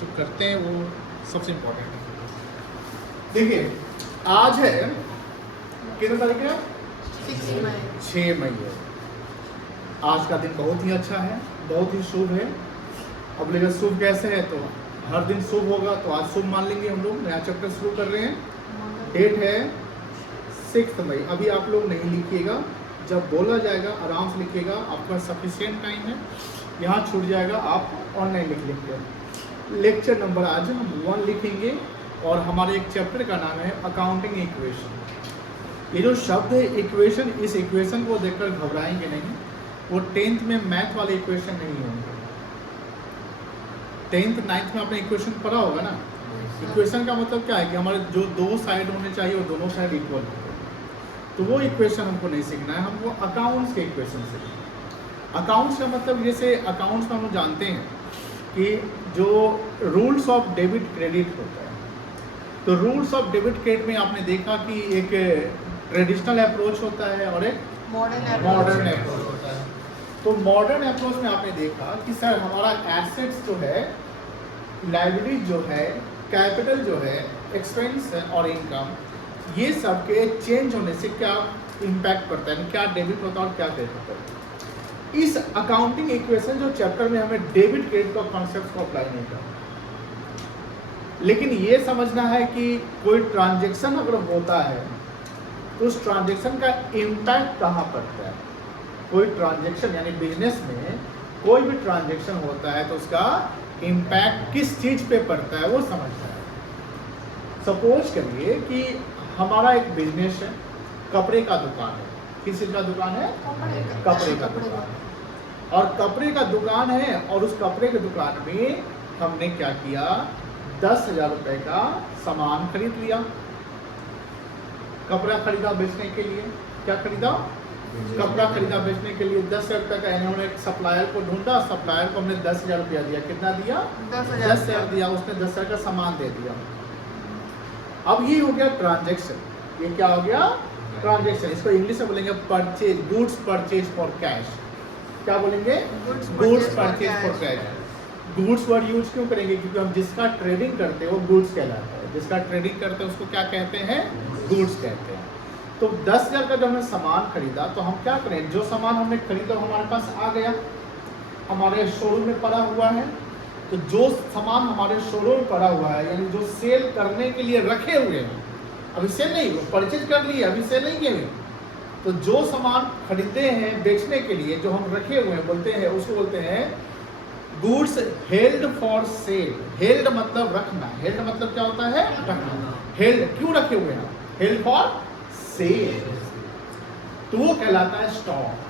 जो करते हैं वो सबसे इम्पोर्टेंट है। देखिए आज है कितने तारीख है? 6 मई है। आज का दिन बहुत ही अच्छा है, बहुत ही शुभ है। अब लेकिन शुभ कैसे है, तो हर दिन शुभ होगा तो आज शुभ मान लेंगे। हम लोग नया चैप्टर शुरू कर रहे हैं। डेट है 6 मई। अभी आप लोग नहीं लिखिएगा, जब बोला जाएगा आराम से लिखिएगा, आपका सफिशिएंट टाइम है। यहाँ छूट जाएगा आप ऑनलाइन लिख लेंगे। लेक्चर नंबर आज हम 1 लिखेंगे और हमारे एक चैप्टर का नाम है अकाउंटिंग इक्वेशन। ये जो शब्द है इक्वेशन, इस इक्वेशन को देखकर घबराएंगे नहीं। वो 10th में मैथ वाले इक्वेशन नहीं होंगे। 10th 9th में आपने इक्वेशन पढ़ा होगा ना। इक्वेशन का मतलब क्या है कि हमारे जो दो साइड होने चाहिए वो दोनों साइड इक्वल हो, तो वो इक्वेशन हमको नहीं सीखना है, हमको अकाउंट्स के इक्वेशन सीखना। अकाउंट्स का मतलब जैसे अकाउंट्स में हम जानते हैं कि जो रूल्स ऑफ डेबिट क्रेडिट होता है, तो रूल्स ऑफ डेबिट क्रेडिट में आपने देखा कि एक ट्रेडिशनल अप्रोच होता है और एक मॉडर्न अप्रोच होता है। तो मॉडर्न अप्रोच में आपने देखा कि सर हमारा एसेट्स जो है, लायबिलिटीज जो है, कैपिटल जो है, एक्सपेंस और इनकम, ये सब के चेंज होने से क्या इम्पैक्ट पड़ता है, क्या डेबिट होता है और क्या क्रेडिट होता है। इस अकाउंटिंग इक्वेशन जो चैप्टर में हमें डेबिट क्रेडिट का कॉन्सेप्ट को अप्लाई नहीं करना, लेकिन ये समझना है कि कोई ट्रांजैक्शन अगर होता है तो उस ट्रांजैक्शन का इम्पैक्ट कहाँ पड़ता है। कोई ट्रांजैक्शन यानी बिजनेस में कोई भी ट्रांजैक्शन होता है तो उसका इम्पैक्ट किस चीज़ पे पड़ता है वो समझना है। सपोज करिए कि हमारा एक बिजनेस है, कपड़े का दुकान है। किस चीज़ का दुकान है? कपड़े का दुकान है। और कपड़े का दुकान है और उस कपड़े के दुकान में हमने क्या किया, 10,000 रुपये का सामान खरीद लिया। कपड़ा खरीदा बेचने के लिए, क्या खरीदा? कपड़ा खरीदा बेचने के लिए 10,000 रुपये का। इन्होंने एक सप्लायर को ढूंढा, सप्लायर को हमने 10,000 रुपया दिया। कितना दिया? 10,000 दिया। उसने 10,000 का सामान दे दिया। अब ये हो गया ट्रांजैक्शन। ये क्या हो गया? ट्रांजैक्शन। इसको इंग्लिश में बोलेंगे purchase, goods purchase for cash. क्या बोलेंगे? Goods purchase for cash. Goods word use क्यों करेंगे? क्योंकि हम जिसका ट्रेडिंग करते हैं वो गुड्स कहलाता है। जिसका ट्रेडिंग करते हैं उसको क्या कहते हैं? गुड्स कहते हैं। तो 10,000 का जब हमने सामान खरीदा तो हम क्या करें, जो सामान हमने खरीदा हमारे पास आ गया, हमारे शोरूम में पड़ा हुआ है। तो जो सामान हमारे शोरूम में पड़ा हुआ है, यानी जो सेल करने के लिए रखे हुए हैं, अभी सेल नहीं, परचेज कर लिए, अभी सेल नहीं किए, तो जो सामान खरीदते हैं बेचने के लिए जो हम रखे हुए हैं, बोलते हैं उसको बोलते हैं goods held for sale. Held मतलब रखना। हेल्ड मतलब क्या होता है? रखना। हेल्ड क्यों रखे हुए हैं? हेल्ड फॉर सेल, तो वो कहलाता है स्टॉक।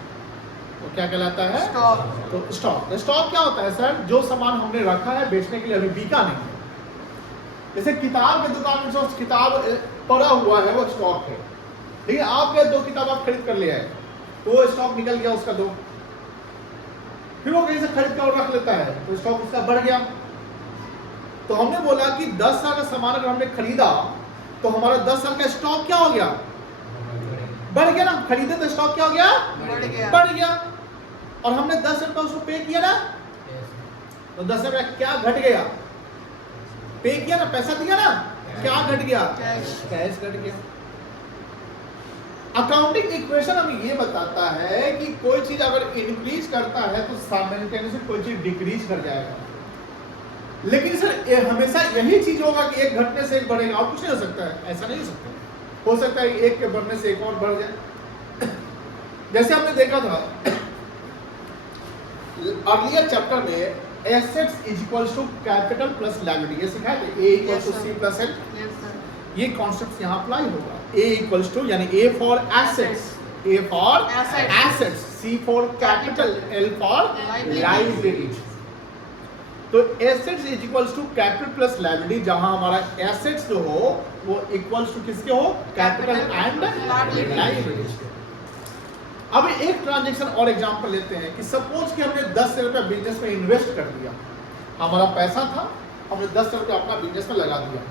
तो क्या कहलाता है? स्टॉक। तो स्टॉक, स्टॉक क्या होता है सर? जो सामान हमने रखा है बेचने के लिए, अभी बिका नहीं है। जैसे किताब की दुकान में जो किताब पड़ा हुआ है वो स्टॉक है। लेकिन आपके 2 किताब आप खरीद कर ले आए तो वो स्टॉक निकल गया उसका 2, फिर वो कहीं से खरीद कर रख लेता है तो स्टॉक उसका बढ़ गया। तो हमने बोला कि 10,000 का सामान अगर हमने खरीदा तो हमारा 10,000 का स्टॉक क्या हो गया? बढ़ गया ना। खरीदे तो स्टॉक क्या हो गया? बढ़ गया। और हमने 10,000 रुपये उसको पे किया ना, तो 10,000 रुपया क्या घट गया? पे किया ना, पैसा दिया ना, क्या घट गया? कैश घट गया। अकाउंटिंग इक्वेशन हमें ये बताता है कि कोई चीज अगर इंक्रीज करता है तो साइमल्टेनियसली कोई चीज डिक्रीज कर जाएगा। लेकिन सर हमेशा यही चीज होगा कि एक घटने से एक बढ़ेगा, और कुछ नहीं हो सकता है? ऐसा नहीं हो सकता। हो सकता है एक के बढ़ने से एक और बढ़ जाए। जैसे हमने देखा था अर्लियर चैप्टर में assets is equals to capital plus liability, ये सिखाया था। A equals to C plus L. ये कॉन्सेप्ट यहाँ अप्लाई होगा। ए इक्वल्स टू यानी A for assets, A for assets, C for capital, L for liabilities. तो assets is equals to capital plus liability, जहां हमारा एसेट्स जो हो वो इक्वल्स टू किसके हो? Capital and liabilities. अब एक ट्रांजैक्शन और एग्जांपल लेते हैं कि सपोज कि हमने 10,000 रुपया बिजनेस में इन्वेस्ट कर दिया। हमारा पैसा था, हमने 10,000 रुपया अपना बिजनेस में लगा दिया,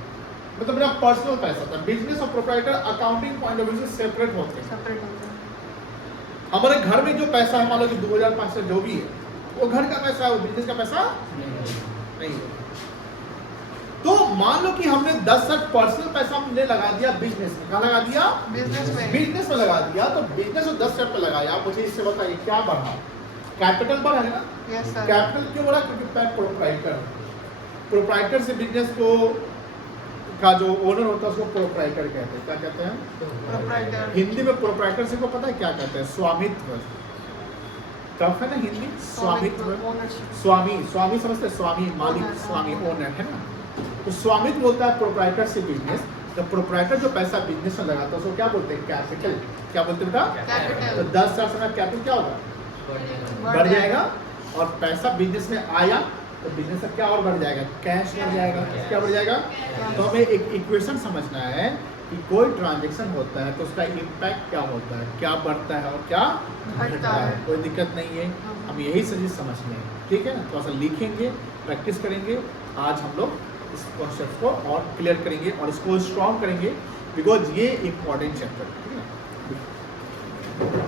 मतलब मेरा पर्सनल पैसा था। बिजनेस और proprietor accounting point of view से सेपरेट होते हैं। हमारे घर में जो पैसा है, मान लो कि 2,500 जो भी है, वो घर का पैसा है, वो बिजनेस का पैसा नहीं है। मान लो कि हमने 10 पर्सनल पैसा हमने लगा दिया बिजनेस में, कहाँ लगा दिया? बिजनेस में लगा दिया। तो बिजनेस में 10 पे लगाया। आप मुझे इससे बताइए क्या बढ़ा? कैपिटल बढ़ा है ना? Yes sir. कैपिटल क्यों बढ़ा? क्योंकि प्रोप्राइटर से बिजनेस को का जो ओनर होता है उसको प्रोप्राइटर कहते हैं। क्या कहते हैं? प्रोप्राइटर। हिंदी में प्रोप्राइटर से को पता है क्या कहते हैं? स्वामित्व। टफ है ना हिंदी? स्वामित्व, स्वामी समझते हैं? स्वामी, मालिक, स्वामी, ओनर है ना? तो स्वामित्व बोलता है प्रोप्राइटर से बिजनेस। तो प्रोप्राइटर जो पैसा बिजनेस में लगाता है उसको क्या बोलते हैं? कैपिटल। क्या बोलते हैं बेटा? कैपिटल। तो 10,000 से कैपिटल क्या होगा? बढ़ जाएगा। और पैसा बिजनेस में आया तो बिजनेस में क्या और बढ़ जाएगा? कैश बढ़ जाएगा। क्या बढ़ जाएगा? तो हमें एक इक्वेशन समझना है कि कोई ट्रांजैक्शन होता है तो उसका इम्पैक्ट क्या होता है, क्या बढ़ता है और क्या घटता है। कोई दिक्कत नहीं है, हम यही चीज समझने हैं। ठीक है ना? थोड़ा सा लिखेंगे, प्रैक्टिस करेंगे। आज हम लोग इस कॉन्सेप्ट को और क्लियर करेंगे और इसको स्ट्रॉन्ग करेंगे, बिकॉज ये इम्पॉर्टेंट चैप्टर है। ठीक है?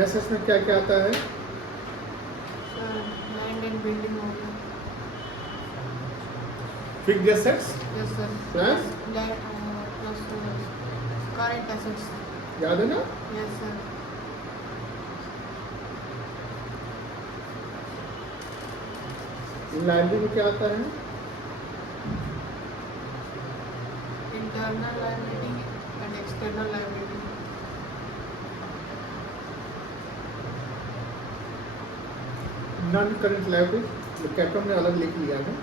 एसेट्स में क्या क्या आता है? लैंड एंड बिल्डिंग हो गया। Fixed assets yes sir. Plus plus current assets. याद है ना? Yes sir. लाइबिलिटी में क्या आता है? Internal liability and external liability. Non current liability capital में अलग लिख लिया है।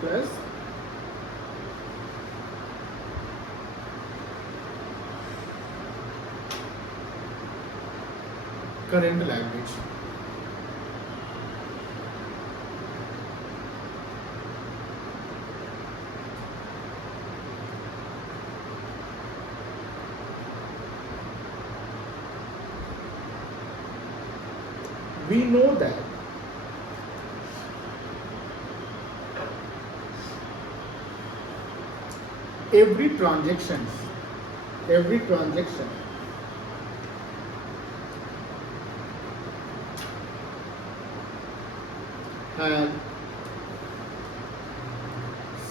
Plus current liability. We know that every transaction has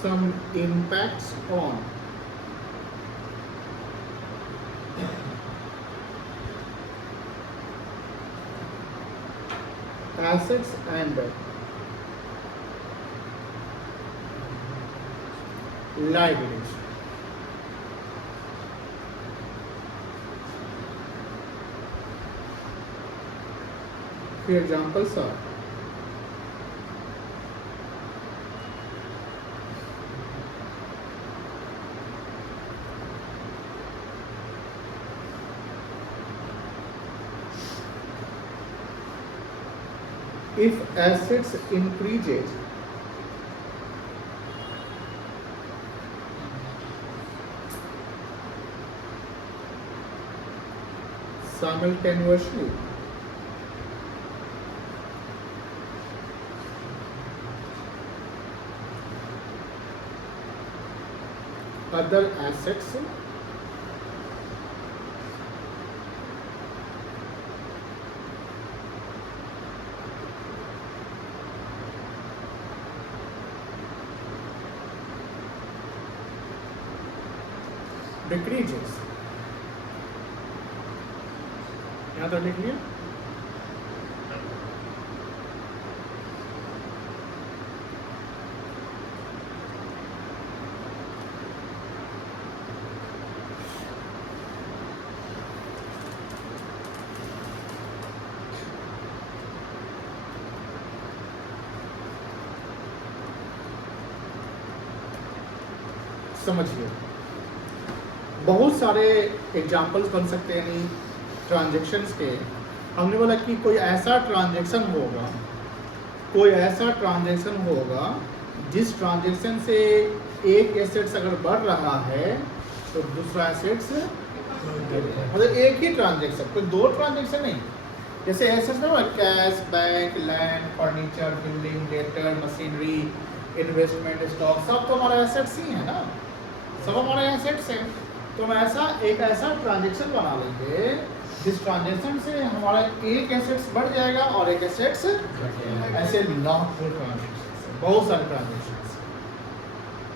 some impacts on assets and liabilities. Few examples are if assets increases simultaneously other assets decreases. यहाँ तक लिख लिया? समझिए, बहुत सारे एग्जाम्पल्स बन सकते हैं यानी ट्रांजेक्शन्स के। हमने बोला कि कोई ऐसा ट्रांजेक्शन होगा जिस ट्रांजेक्शन से एक एसेट्स अगर बढ़ रहा है तो दूसरा एसेट्स, मतलब एक ही ट्रांजेक्शन, कोई दो ट्रांजेक्शन नहीं। जैसे एसेट्स में cash, bank, land, furniture, building, debtor, machinery, investment, stock, सब तो हमारा एसेट्स ही है ना, सब हमारे एसेट्स हैं। तो हम एक ऐसा ट्रांजेक्शन बना लेंगे जिस ट्रांजेक्शन से हमारा एक एसेट्स बढ़ जाएगा और एक एसेट्स, ऐसे लाखों ट्रांजेक्शन, बहुत सारे ट्रांजेक्शन।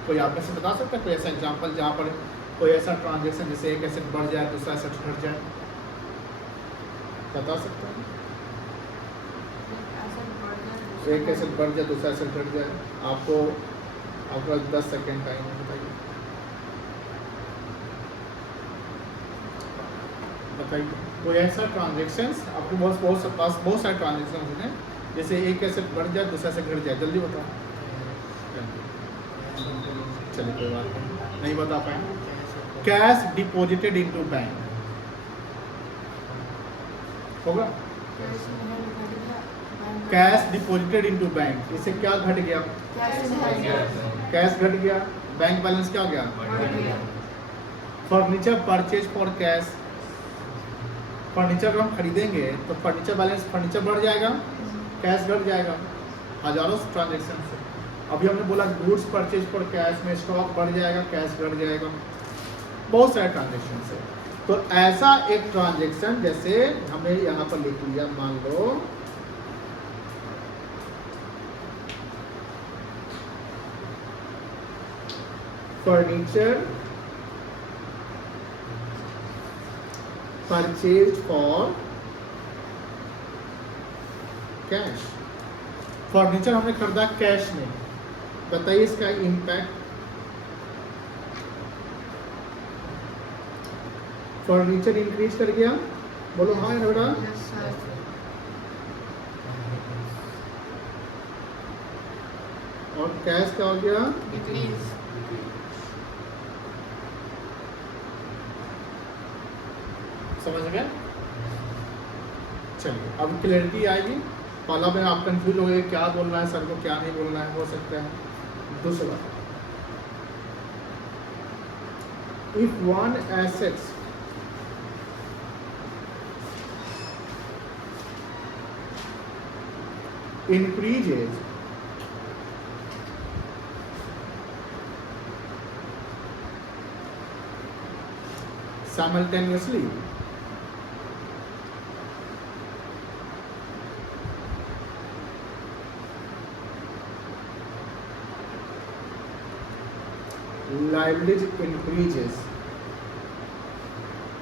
कोई आप में से बता सकता है कोई ऐसा एग्जांपल जहाँ पर कोई ऐसा ट्रांजेक्शन जैसे एक एसेट बढ़ जाए दूसरा एसेट घट जाए, बता सकते हैं? एक एसेट बढ़ जाए दूसरा एसेट घट जाए, आपको 10 सेकेंड टाइम है, बताइए कोई ऐसा ट्रांजेक्शन आपको बहुत सारे ट्रांजेक्शन होते हैं जैसे एक एसेट बढ़ जाए दूसरा एसेट घट जाए, जल्दी बताओ। चलिए कोई बात नहीं बता पाए। कैश डिपॉजिटेड इनटू बैंक होगा, कैश डिपॉजिटेड इनटू बैंक, इससे क्या घट गया? कैश घट गया, बैंक बैलेंस क्या हो गया? Furniture purchase for cash, furniture हम खरीदेंगे तो फर्नीचर बैलेंस, फर्नीचर बढ़ जाएगा, कैश घट जाएगा। हजारों ट्रांजेक्शन है। अभी हमने बोला गुड्स परचेज फॉर कैश में स्टॉक बढ़ जाएगा, कैश घट जाएगा, बहुत सारे ट्रांजेक्शन है। तो ऐसा एक ट्रांजेक्शन जैसे हमें यहाँ पर लिख लिया, मान लो furniture purchase for cash, furniture हमने खरीदा कैश में, बताइए इसका इम्पैक्ट। फर्नीचर इंक्रीज कर गया, बोलो हाँ या बेटा? और कैश क्या हो गया? समझ गए? चलिए अब क्लैरिटी आएगी। पहला में आप कंफ्यूज हो गए क्या बोल रहा है सर को, क्या नहीं बोलना है, हो सकता है। दूसरा, if one assets increases simultaneously, liabilities increases।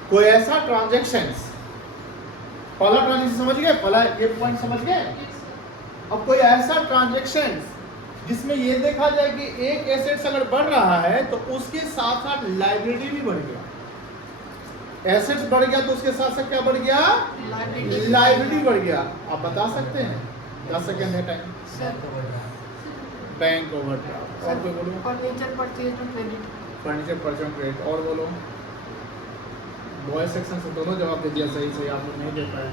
कोई ऐसा ट्रांजेक्शंस, पहला ट्रांजेक्शन समझ गए, पहला ये पॉइंट समझ गए। अब कोई ऐसा ट्रांजेक्शन जिसमें ये देखा जाए कि एक एसेट्स अगर बढ़ रहा है तो उसके साथ साथ लायबिलिटी भी बढ़ गया, एसेट्स बढ़ गया तो उसके साथ साथ क्या बढ़ गया? लायबिलिटी बढ़ गया। आप बता सकते हैं? 10 सेकेंड है टाइम। बैंक ओवरड्राफ्ट, और कोई बोलो? Furniture purchase to credit, furniture purchase credit, और बोलो? बॉयज सेक्शन से दोनों जवाब दे दिया सही सही, आप लोग नहीं दे पाए।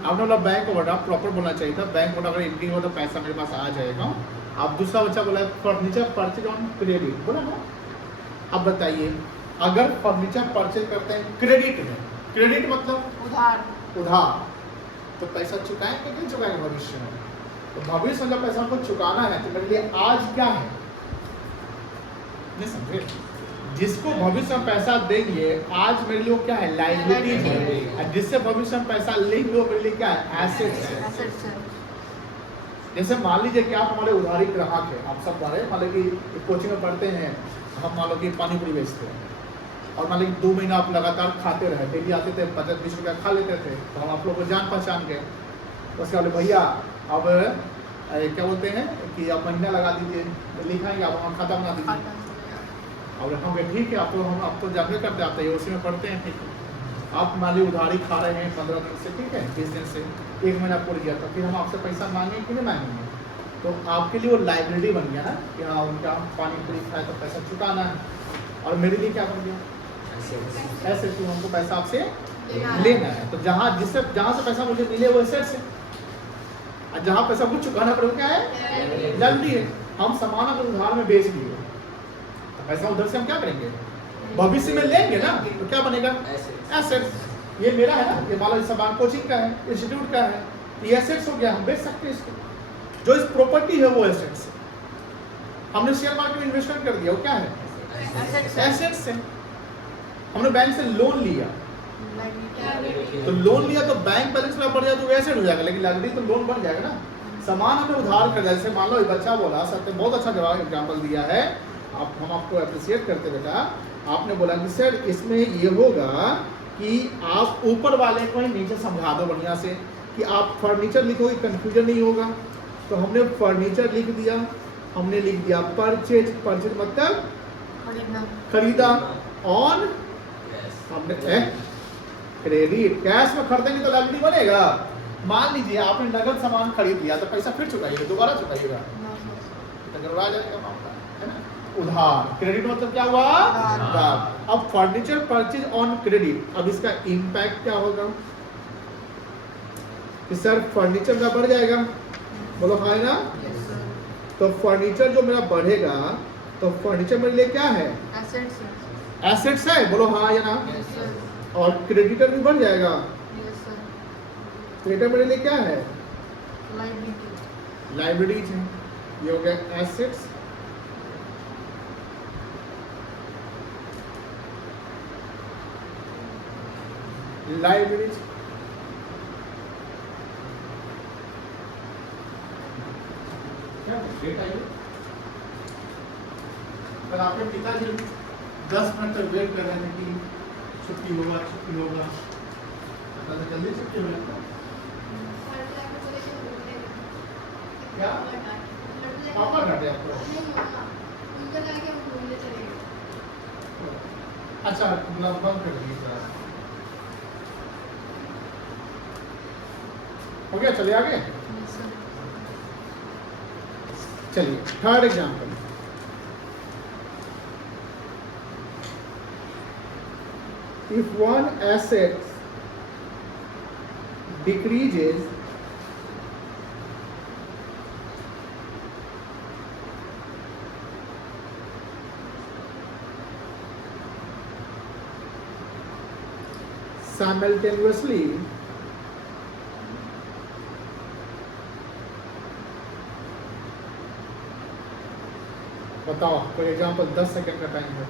आपने बोला बैंक ओवरड्राफ्ट, प्रॉपर बोलना चाहिए था। बैंक ओवरड्राफ्ट अगर इंक्रीज हो तो पैसा मेरे पास आ जाएगा। आप दूसरा बच्चा बोला फर्नीचर परचेज ऑन क्रेडिट, बोला ना? अब बताइए अगर फर्नीचर परचेज करते हैं क्रेडिट में, क्रेडिट मतलब उधार, तो पैसा चुकाएंगे कि चुकाएंगे भविष्य में? तो भविष्य में जब पैसा हमको चुकाना है तो मेरे लिए आज क्या है, नहीं समझे? जिसको भविष्य में पैसा देंगे आज मेरे लिए क्या है? लायबिलिटी है। जिससे भविष्य में पैसा लेंगे वो मेरे लिए क्या है? एसेट्स है। जैसे मान लीजिए कि आप हमारे उधारी ग्राहक है, आप सब हमारे मान लो कि कोचिंग में पढ़ते हैं, हम मान लो कि पानी पूरी बेचते हैं और मान लो कि 2 महीना आप लगातार खाते रहे, डेली आते थे 50-20 रुपया खा लेते थे, तो हम आप लोग को जान पहचान गए। उसके बाद भैया अब क्या बोलते हैं कि आप महीना लगा दीजिए, लिखाएंगे आप हमारा खाता बना दीजिए। और हम ठीक है, आप तो हम आपको जानवे करते आते हैं, उसी में पढ़ते हैं, ठीक है। आप मान ली उधारी खा रहे हैं 15 दिन से, ठीक है, 20 दिन से, 1 महीना पूरी गया, तो फिर हम आपसे पैसा मांगेंगे कि नहीं मांगेंगे? तो आपके लिए वो लाइबिलिटी बन गया ना कि हाँ उनका पानी पूरी खाए तो पैसा चुकाना है, और मेरे लिए क्या बन गया, ऐसे कि हमको पैसा आपसे लेना है। तो जहाँ से पैसा मुझे मिले वो एसेट्स है, और जहाँ पैसा कुछ चुकाना पड़े वो क्या है, लायबिलिटी है। हम सामान अगर उधार में बेच लिए तो पैसा उधर से हम क्या करेंगे, भविष्य में लेंगे ना, तो क्या बनेगा, एसेट्स। ये मेरा है ना, ये मान लो सामान कोचिंग का है, इंस्टीट्यूट का है, ये एसेट्स हो गया, हम बेच सकते हैं इसको। जो इस प्रॉपर्टी है वो एसेट्स है। हमने शेयर मार्केट में इन्वेस्टमेंट कर दिया, वो क्या है, एसेट्स है। हमने बैंक से लोन लिया, तो लोन लिया तो बैंक बैलेंस में बढ़ जाए तो एसेट हो जाएगा, लेकिन लायबिलिटी तो लोन बन जाएगा ना। सामान हमें उधार कर दिया, जैसे मान लो ये बच्चा बोला, सत्य बहुत अच्छा जवाब एग्जाम्पल दिया है, हम आपको अप्रिशिएट करते बेटा। आपने बोला कि सर इसमें ये होगा कि आप ऊपर वाले को ही नीचे समझा दो बढ़िया से, कि आप फर्नीचर लिखोगे कंफ्यूजन नहीं होगा। तो हमने फर्नीचर लिख दिया, हमने लिख दिया परचेज, परचेज मतलब खरीदा, ऑन हमने क्रेडिट, कैश में खरीदेंगे तो लायबिलिटी बनेगा। मान लीजिए आपने नगद सामान खरीद लिया तो पैसा फिर चुकाइएगा, दोबारा चुकाइएगा, तो गड़बड़ा जाएगा मामला, है ना। उधार, क्रेडिट मतलब क्या हुआ, उधार। अब फर्नीचर परचेज ऑन क्रेडिट, अब इसका इम्पैक्ट क्या होगा कि सर फर्नीचर का बढ़ जाएगा, बोलो हाँ ना। तो फर्नीचर जो मेरा बढ़ेगा तो फर्नीचर मेरे लिए क्या है, एसेट्स है, बोलो हाँ या ना। और क्रेडिटर भी बढ़ जाएगा, क्रेडिटर मेरे लिए क्या है, लायबिलिटीज है। ये हो गया एसेट्स, लायबिलिटीज। पर आपके पिताजी 10 मिनट तक वेट कर रहे थे कि छुट्टी होगा, छुट्टी होगा, तो जल्दी छुट्टी हो जाता। क्या पापा डांटे आपको, अच्छा मतलब बंद कर दिए तरह हो गया, चले आगे। चलिए third example, if one asset decreases simultaneously बताओ कोई एग्जाम्पल, 10 सेकंड का टाइम है।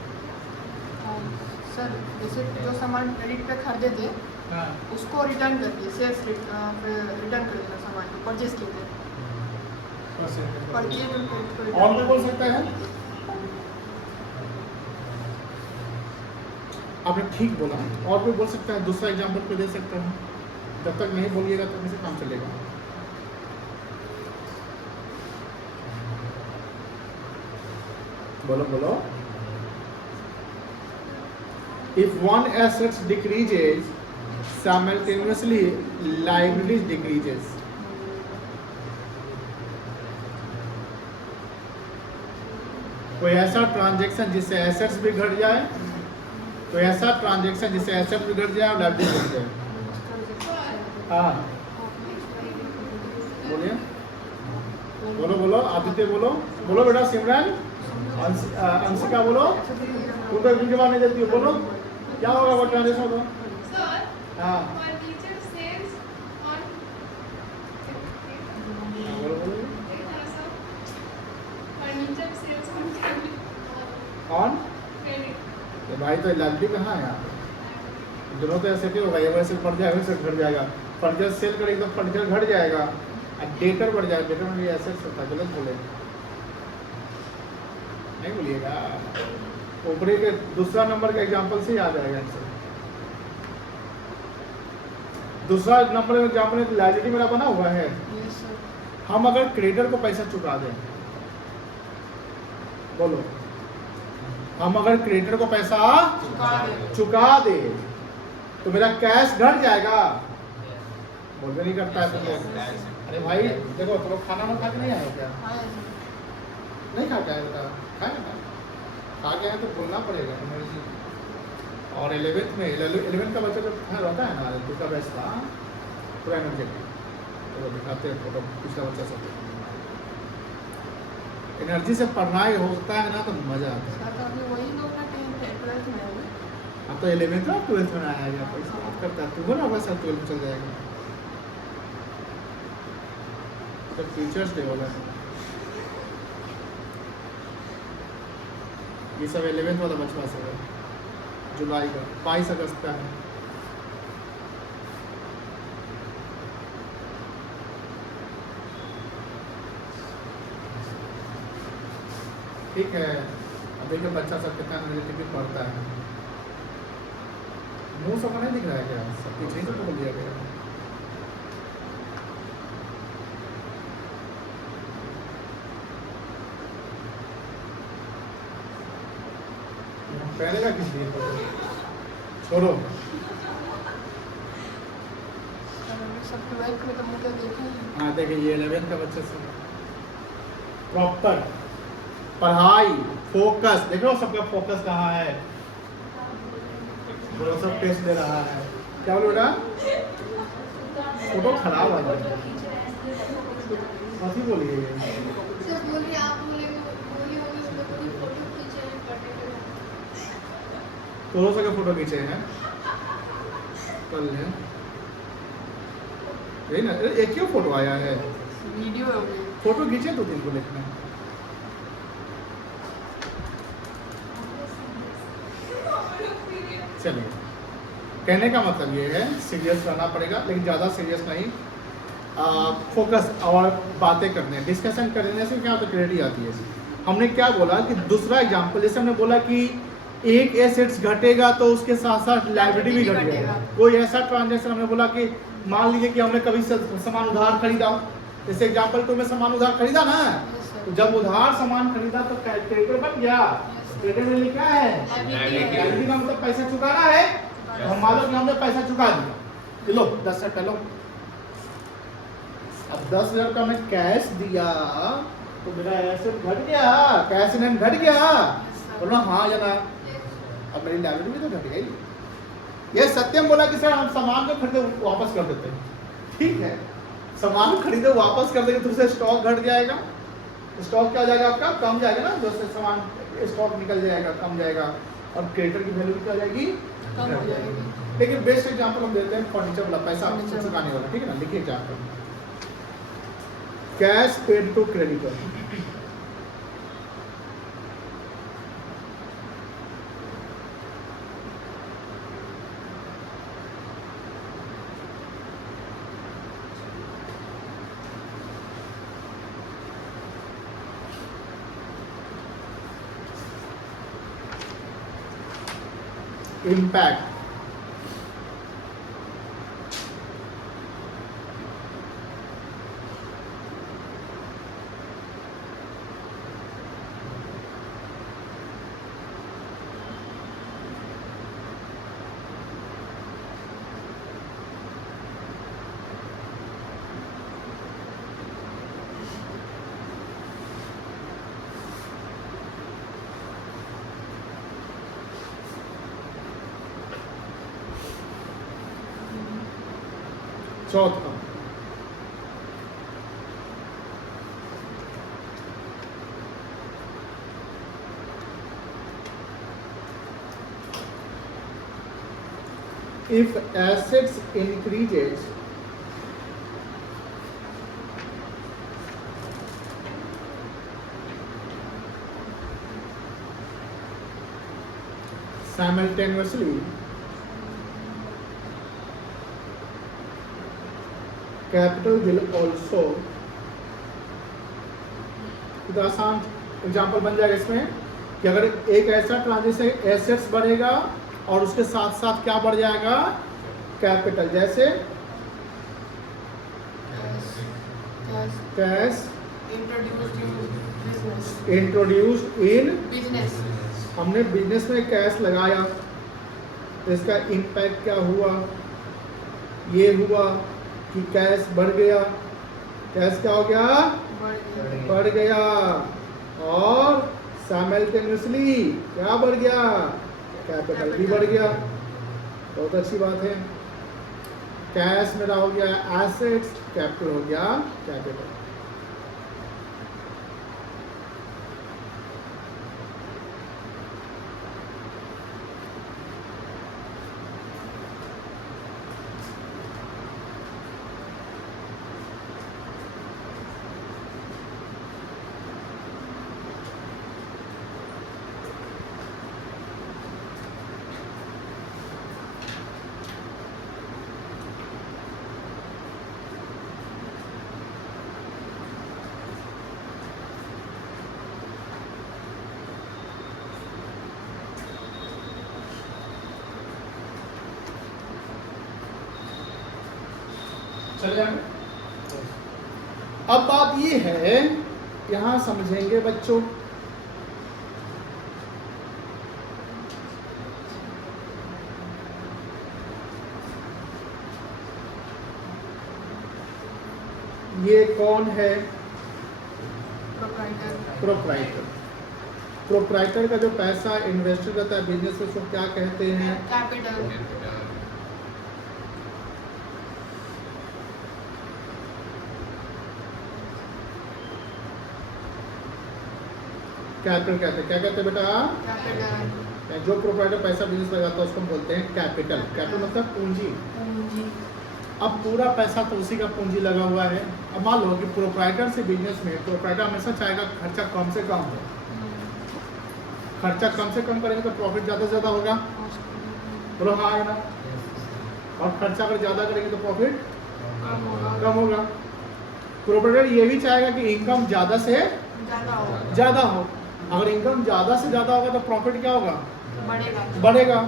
सर जैसे जो सामान क्रेडिट पे खरीदे थे हाँ। उसको रिटर्न कर दिए, सेल्स रिटर्न कर दिया सामान को परचेज किए थे, परचेज और क्रेडिट को और भी बोल सकता है, आपने ठीक बोला, और भी बोल सकता है, दूसरा एग्जाम्पल कोई दे सकता है। जब तक नहीं बोलिएगा तब कैसे काम चलेगा। बोलो बोलो। If one asset decreases, simultaneously liabilities decreases. कोई ऐसा ट्रांजैक्शन जिससे एसेट्स भी घट जाए, कोई ऐसा ट्रांजैक्शन जिससे एसेट भी घट जाए और लायबिलिटी घट जाए। हाँ बोलिए, बोलो बोलो, आदित्य बोलो, बोलो बेटा, सिमरन, अंशिका बोलो, तुमको एक जवाब नहीं देती हो, बोलो क्या होगा वो ट्रांजेक्शन होगा। हाँ कौन, ये भाई तो लायबिलिटी कहाँ है यहाँ पे, दोनों तो ऐसे होगा, ये वैसे बढ़ जाएगा, वैसे घट जाएगा। फर्नीचर सेल करेगी तो फर्नीचर घट जाएगा, डेटर बढ़ जाएगा, डेटर में एसेट्स होता है, गलत बोले नहीं बोलिएगा। ऊपरी के दूसरा नंबर के एग्जांपल से याद आएगा आंसर। दूसरा नंबर एग्जांपल में लायबिलिटी मेरा बना हुआ है। हम अगर क्रेडिटर को पैसा चुका दें, बोलो, हम अगर क्रेडिटर को पैसा चुका दे तो मेरा कैश घट जाएगा, बोलते नहीं करता है तो अरे भाई देखो तो लोग खाना में खा के नहीं आए क्या? हाँ ऐसे नहीं खा के आए बेटा, खाए ना, खा के आए तो बोलना पड़ेगा एनर्जी। और 11th में 11th का बच्चा जब घर होता है ना, तो का बैच था पूरा एनर्जेटिक, तो वो दिखाते हैं फोटो पिछला बच्चा सब। एनर्जी से पढ़ना ही होता है ना तो मजा आता है। अच्छा, तो अभी वही लोग ना 12th में होंगे। अब तो 11th और 12th में आएगा, पैसा बात करता है तू ना, बस 12th में चल जाएगा। तो टीचर्स डे वाला है ये सब, 11th वाला बचवा सब है, जुलाई का 22 अगस्त का है। ठीक है, अभी के बच्चा सब कितना एनालिटिकली पढ़ता है। मुंह सबका नहीं दिख रहा है क्या? सब कुछ नहीं तो बोल दिया गया। पहले का किस लिए छोड़ो, और अभी सब 12th में तो मुझे देखे ही। हाँ देखिए ये 11th का बच्चा सब प्रॉपर पढ़ाई फोकस, देखो सबका फोकस कहाँ है, वो सब टेस्ट दे रहा है। क्या बोल बेटा? फोटो खराब आ जाए, कथी बोलिए? सर बोलिए, आप बोलिए उसमें कोई फोटो खींचे हैं पर्टिकुलर? तो हो सके फोटो खींचे हैं कल है यही ना, एक क्यों फोटो आया है? वीडियो हो गई। फोटो खींचे तो दिन को देखना। चलिए, कहने का मतलब ये है सीरियस रहना पड़ेगा, लेकिन ज़्यादा सीरियस नहीं, फोकस और बातें करने डिस्कशन करने से क्या होता है, क्लैरिटी आती है। हमने क्या बोला कि दूसरा एग्जाम्पल, जैसे हमने बोला कि एक एसेट्स घटेगा तो उसके साथ साथ लायबिलिटी भी घटेगा। कोई ऐसा ट्रांजेक्शन हमने बोला कि मान लीजिए कि हमने कभी सामान उधार खरीदा, जैसे एग्जाम्पल तो में सामान उधार खरीदा ना, तो जब उधार सामान खरीदा तो क्रेडिटर बन गया। क्रेडिटर में लिखा है लायबिलिटी का मतलब पैसा चुकाना है, तो हम मान लो कि हमने पैसा चुका दिया, लो 10 रुपये लो। अब 10,000 का मैं कैश दिया तो मेरा एसेट घट गया, कैश इन घट गया, बोलो हाँ या ना? अब मेरी लायबिलिटी भी तो घट गई। ये सत्यम बोला कि सर हम सामान को खरीदे वापस कर देते हैं, ठीक है, सामान खरीदे वापस कर देंगे तो उससे स्टॉक घट जाएगा, स्टॉक क्या हो जाएगा आपका, कम जाएगा ना, जो से सामान स्टॉक निकल जाएगा, कम जाएगा, और क्रेडिटर की वैल्यू क्या हो जाएगी, कम हो जाएगी। लेकिन बेस्ट एग्जांपल हम देते हैं फर्नीचर वाला, पैसा चुकाने वाला, ठीक है ना। लिखिए example, cash paid to creditor, impact चौथा, if assets increases simultaneously, capital will also, तो आसान एग्जाम्पल बन जाएगा इसमें कि अगर एक ऐसा ट्रांजेक्शन एसेट्स बढ़ेगा और उसके साथ साथ क्या बढ़ जाएगा, कैपिटल, जैसे कैश इंट्रोड्यूस्ड इन बिजनेस, हमने बिजनेस में कैश लगाया तो इसका इम्पैक्ट क्या हुआ, ये हुआ कि कैश बढ़ गया, कैश क्या हो गया? बढ़ गया। बढ़ गया। और साइमल्टेनियसली क्या बढ़ गया? कैपिटल भी बढ़ गया। बहुत अच्छी बात है। कैश मेरा हो गया एसेट्स, कैपिटल हो गया कैपिटल। चले आगे। अब बात ये है, यहां समझेंगे बच्चों, ये कौन है? प्रोप्राइटर। प्रोप्राइटर। प्रोप्राइटर का जो पैसा इन्वेस्टर करता है बिजनेस में, उसको क्या कहते हैं? कैपिटल। कैपिटल कहते हैं। क्या कहते हैं बेटा? कैपिटल। जो प्रोप्राइटर पैसा बिजनेस लगाता है उसको हम बोलते हैं कैपिटल। कैपिटल मतलब पूंजी। पूंजी। अब पूरा पैसा तो उसी का पूंजी लगा हुआ है। अब मान लो कि प्रोप्राइटर से बिजनेस में प्रोप्राइटर हमेशा चाहेगा खर्चा कम से कम हो। खर्चा कम से कम करेंगे तो प्रॉफिट ज़्यादा से ज़्यादा होगा। बोलो हाँ है ना? और खर्चा अगर ज़्यादा करेंगे तो प्रॉफिट कम होगा। प्रोप्राइटर ये भी चाहेगा कि इनकम ज़्यादा से ज़्यादा हो। अगर इनकम ज़्यादा से ज़्यादा होगा तो प्रॉफिट क्या होगा? बढ़ेगा।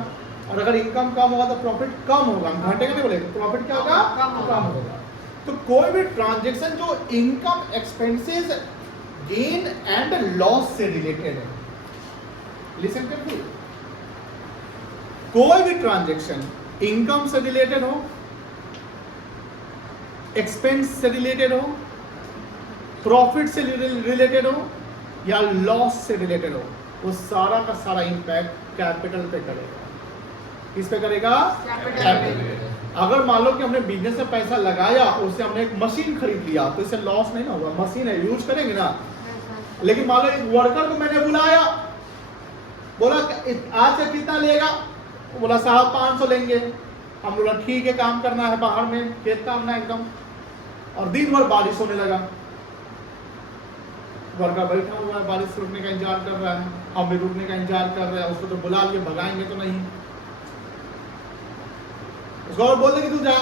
और अगर इनकम कम होगा तो प्रॉफिट कम होगा। घटेगा नहीं, बोले प्रॉफिट क्या होगा? कम होगा। तो कोई भी ट्रांजैक्शन जो income, expenses, gain and loss से रिलेटेड है, लिसन करके, कोई भी ट्रांजैक्शन इनकम से रिलेटेड हो, एक्सपेंस से रिलेटेड हो, प्रॉफिट से रिलेटेड हो या लॉस से रिलेटेड हो, वो सारा का सारा इंपैक्ट कैपिटल पे करेगा। किस पे करेगा? कैपिटल। अगर मान लो कि हमने बिजनेस में पैसा लगाया, उससे हमने एक मशीन खरीद लिया, तो इससे लॉस नहीं ना होगा। मशीन है, यूज करेंगे ना। लेकिन मान लो एक वर्कर को मैंने बुलाया, बोला आज से कितना लेगा? बोला साहब 500 लेंगे। हम बोला ठीक है, काम करना है, बाहर में खेत काम ना एकदम, और दिन भर बारिश होने लगा। वर्कर बैठा हुआ है, बारिश रुकने का इंतजार कर रहा है, हम भी रुकने का इंतजार कर रहे हैं। उसको तो बुला लिए, भगाएंगे तो नहीं। उसको और बोल दे कि तू जा,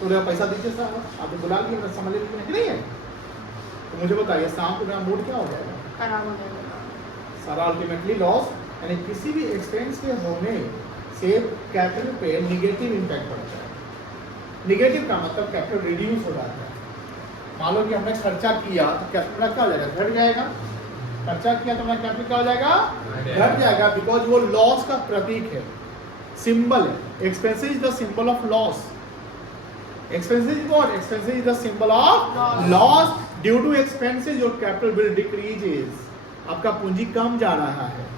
तो मेरा पैसा दीजिए साहब, आपने बुला लिया, मेरा समझ लीजिए नहीं है। तो मुझे बताइए शाम को मेरा मूड क्या हो जाएगा? खराब हो जाएगा। सारा अल्टीमेटली लॉस। यानी किसी भी एक्सपेंस के होने से कैपिटल पे निगेटिव इम्पैक्ट पड़ता है। निगेटिव का मतलब कैपिटल रिड्यूस हो जाता है। मान लो कि हमने खर्चा किया तो कैपिटल क्या हो जाएगा? घट जाएगा। खर्चा किया तो हमारा कैपिटल क्या हो जाएगा? घट जाएगा। बिकॉज वो लॉस का प्रतीक है, सिंबल है। Expenses is the symbol of loss. Expenses is what? Expenses is the symbol of loss. Due to expenses your capital will decreases. आपका पूंजी कम जा रहा है।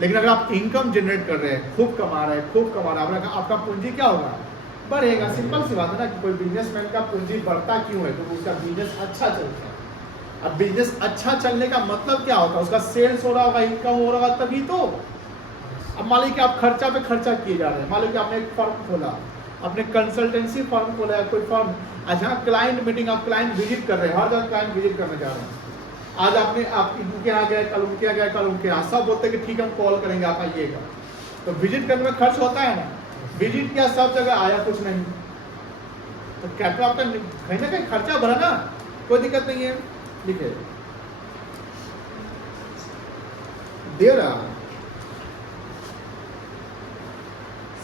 लेकिन अगर आप इनकम जनरेट कर रहे हैं, खूब कमा रहे हैं, खूब कमा रहे हैं, आपका पूंजी क्या होगा? बढ़ेगा। सिंपल सी बात है ना कि कोई बिजनेसमैन का पूंजी बढ़ता क्यों है? तो उसका बिजनेस अच्छा चलता है। अब बिजनेस अच्छा चलने का मतलब क्या होता है? उसका सेल्स हो रहा होगा, इनकम हो रहा होगा, तभी तो। अब मान लीजिए कि आप खर्चा पे खर्चा किए जा रहे हैं। मान लीजिए कि आपने एक फर्म खोला, अपने कंसल्टेंसी फर्म खोला है, कोई फर्म, अच्छा क्लाइंट मीटिंग, आप क्लाइंट विजिट कर रहे हैं, हर जगह क्लाइंट विजिट करने जा रहे हैं। आज आपने आप इनके यहाँ गए, कल उनके यहाँ गए, कल उनके यहाँ, सब बोलते हैं कि ठीक है हम कॉल करेंगे, आप आइएगा। तो विजिट करने में खर्च होता है ना। विजिट किया, सब जगह आया, कुछ नहीं, तो कैपिटल आपका कहीं ना कहीं खर्चा भरा ना, कोई दिक्कत नहीं है। लिखे there are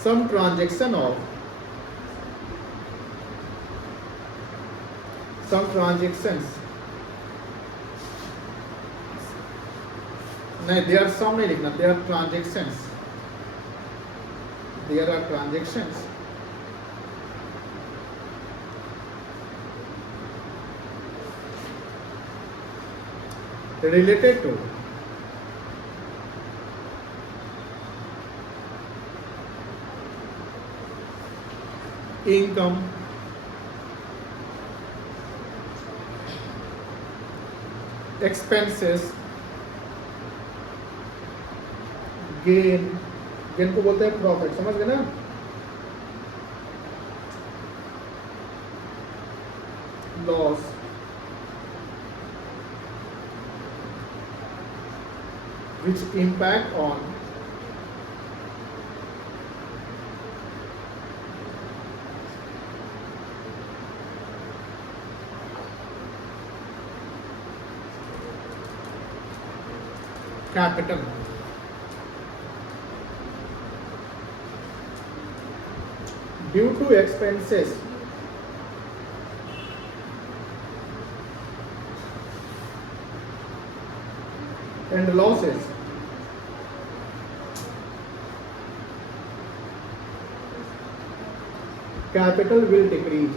some transaction of some transactions, नहीं there are some नहीं लिखना, there are transactions, there are transactions related to income, expenses, gain, gain को बोलते हैं प्रॉफिट, समझ गए ना? Loss, which impact on capital. Due to expenses and losses, capital will decrease.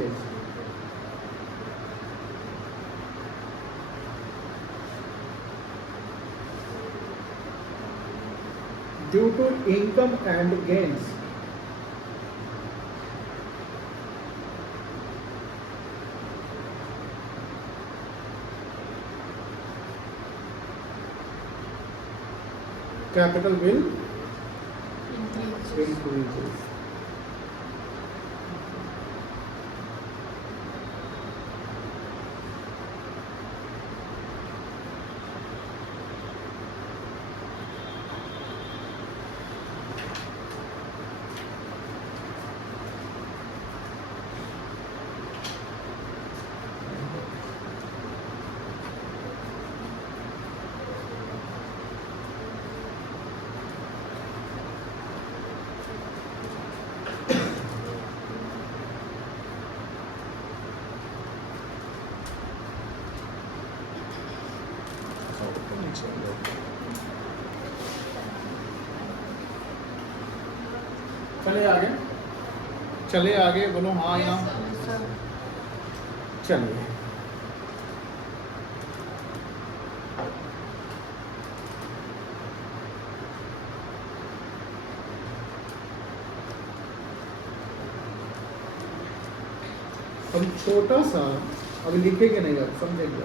Due to income and gains, capital will increase. चले आगे, चले आगे, बोलो हाँ या सर चलिए। हम छोटा सा अभी लिखेंगे नहीं, आप समझेंगे,